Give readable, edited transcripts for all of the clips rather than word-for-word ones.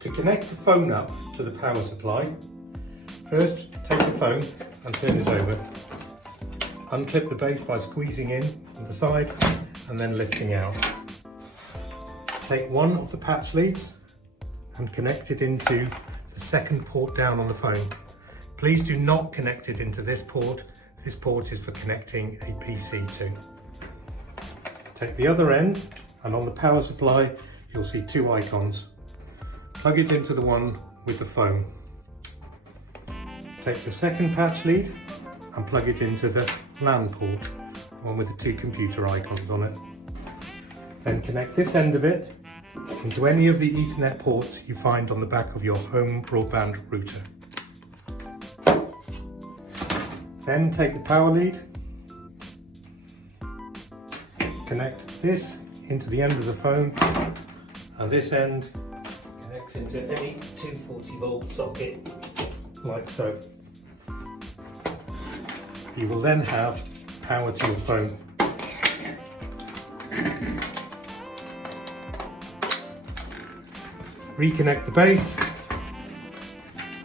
To connect the phone up to the power supply, first take the phone and turn it over. Unclip the base by squeezing in on the side and then lifting out. Take one of the patch leads and connect it into the second port down on the phone. Please do not connect it into this port. This port is for connecting a PC to. Take the other end, and on the power supply you'll see two icons. Plug it into the one with the phone. Take your second patch lead and plug it into the LAN port, one with the two computer icons on it. Then connect this end of it into any of the Ethernet ports you find on the back of your home broadband router. Then take the power lead, connect this into the end of the phone, and this end connects into any 240 volt socket like so. You will then have power to your phone. Reconnect the base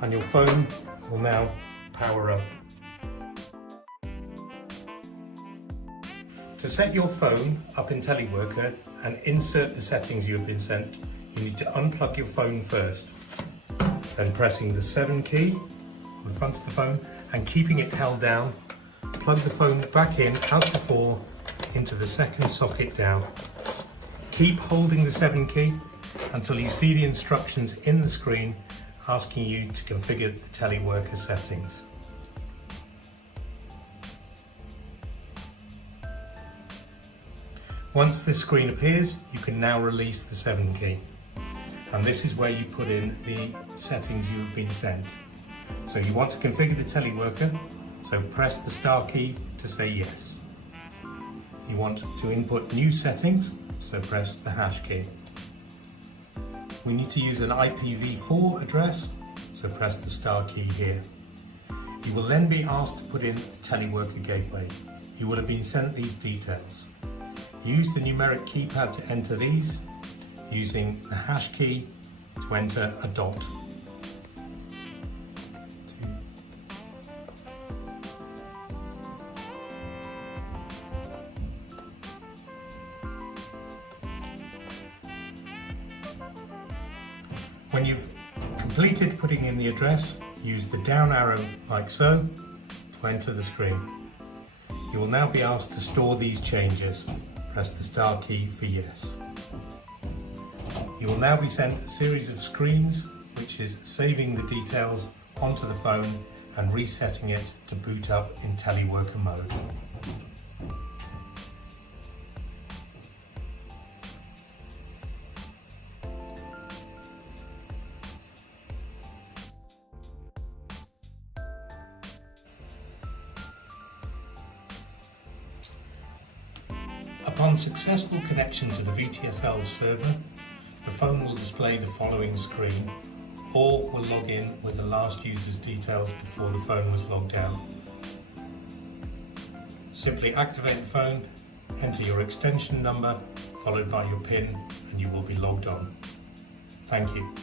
and your phone will now power up. To set your phone up in Teleworker and insert the settings you have been sent, you need to unplug your phone first. Then pressing the 7 key on the front of the phone and keeping it held down, plug the phone back in as before into the second socket down. Keep holding the 7 key until you see the instructions in the screen asking you to configure the Teleworker settings. Once this screen appears, you can now release the 7 key. And this is where you put in the settings you have been sent. So you want to configure the Teleworker, so press the star key to say yes. You want to input new settings, so press the hash key. We need to use an IPv4 address, so press the star key here. You will then be asked to put in the Teleworker gateway. You will have been sent these details. Use the numeric keypad to enter these, using the hash key to enter a dot. When you've completed putting in the address, use the down arrow like so to enter the screen. You will now be asked to store these changes. Press the star key for yes. You will now be sent a series of screens, which is saving the details onto the phone and resetting it to boot up in Teleworker mode. Upon successful connection to the VTSL server, the phone will display the following screen, or will log in with the last user's details before the phone was logged out. Simply activate the phone, enter your extension number, followed by your PIN, and you will be logged on. Thank you.